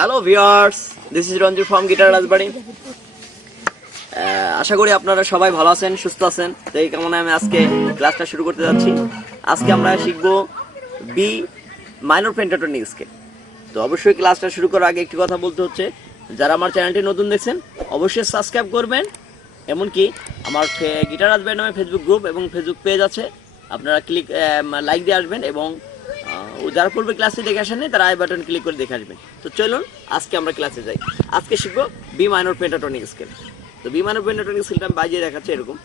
Hello viewers, this is Ranju from guitar Rajbari. আশা করি আপনারা সবাই ভালো আছেন, সুস্থ আছেন। তো এই কারণে আমি আজকে ক্লাসটা শুরু করতে যাচ্ছি। আজকে আমরা শিখব বি মাইনর পেন্টাটোনিক স্কেল। তো অবশ্যই ক্লাসটা শুরু করার আগে একটি কথা বলতে হচ্ছে, যারা আমার চ্যানেলটি নতুন দেখছেন অবশ্যই সাবস্ক্রাইব করবেন। এমনকি আমার গিটার রাজবাড়ি নামে ফেসবুক গ্রুপ এবং ফেসবুক পেজ আছে, আপনারা লাইক দিয়ে আসবেন এবং যারা পূর্বে ক্লাসটি দেখে আসেননি তারা আই বাটন ক্লিক করে দেখে আসবেন। তো চলুন আজকে আমরা ক্লাসে যাই। আজকে শিখবো বি মাইনর পেন্টাটোনিক স্কেল। তো বি মাইনর পেন্টাটোনিক স্কেলটা আমি বাজিয়ে দেখাচ্ছি এরকম।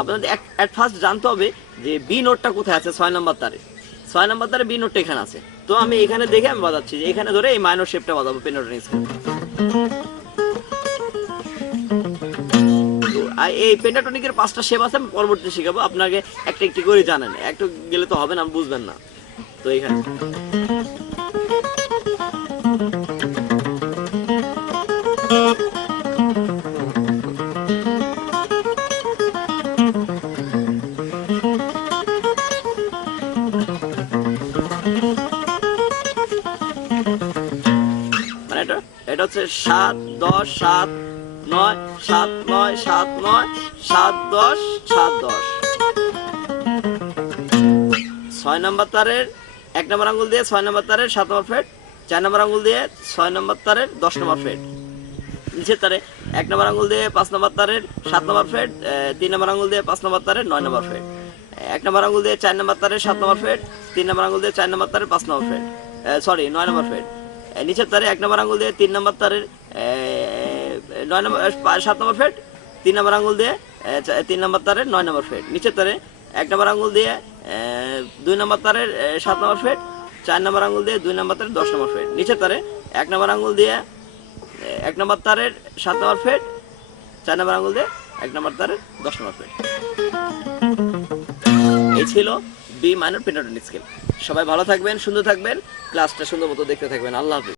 আপনাদের এট ফার্স্ট জানতে হবে যে বি নোটটা কোথায় আছে। 6 নম্বর তারে, 6 নম্বর তারে বি নোটটা এখানে আছে। তো আমি এখানে দেখে আমি বাজাচ্ছি যে এখানে ধরে এই মাইনর শেপটা বাজাবো পেন্টাটোনিক স্কেল। এই পেন্টাটোনিকের 5টা শেপ আছে, আমি পরবর্তীতে শিখাবো। আপনাকে একটা একটি করে জানেন, একটু গেলে তো হবে না, বুঝবেন না। তো এখানে মানে এটা হচ্ছে 7 10 7 9 7 9 7 9 7 10 7 10। 6 নম্বর তারের 1 নম্বর আঙ্গুল দিয়ে 6 নম্বর তারের 7 নম্বর ফ্রেট, 4 নম্বর আঙ্গুল দিয়ে 6 নম্বর তারের 10 নম্বর ফ্রেট, নিচের তারে 1 নম্বর আঙ্গুল দিয়ে 5 নম্বর তারের 7 নম্বর ফ্রেট, 3 নম্বর আঙ্গুল দিয়ে 5 নম্বর তারের 9 নম্বর ফ্রেট, 1 নম্বর আঙ্গুল দিয়ে 4 নম্বর তারের 7 নম্বর ফ্রেট, 3 নম্বর আঙ্গুল দিয়ে 4 নম্বর তারের 5 নম্বর ফ্রেট, 9 নম্বর ফ্রেট, নিচের তারে 1 নম্বর আঙ্গুল দিয়ে 3 নম্বর তারের 7 নম্বর ফ্রেট, 3 নম্বর আঙ্গুল দিয়ে 3 নম্বর তারের 9 নম্বর ফ্রেট, নিচের তারে 1 নম্বর আঙ্গুল দিয়ে 2 নম্বর তারের 7 নম্বর ফ্রেট, 4 নম্বর আঙ্গুল দিয়ে 2 নম্বর তারের 10 নম্বর ফ্রেট, নিচের তারে 1 নম্বর আঙ্গুল দিয়ে 1 নম্বর তারের 7 নম্বর ফ্রেট, 4 নম্বর আঙ্গুল দিয়ে 1 নম্বর তারের 10 নম্বর ফ্রেট। এই ছিল বি মাইনর পেন্টাটোনিক স্কেল। সবাই ভালো থাকবেন, সুন্দর থাকবেন, ক্লাসটা সুন্দর মতো দেখতে থাকবেন। আল্লাহ হাফেজ।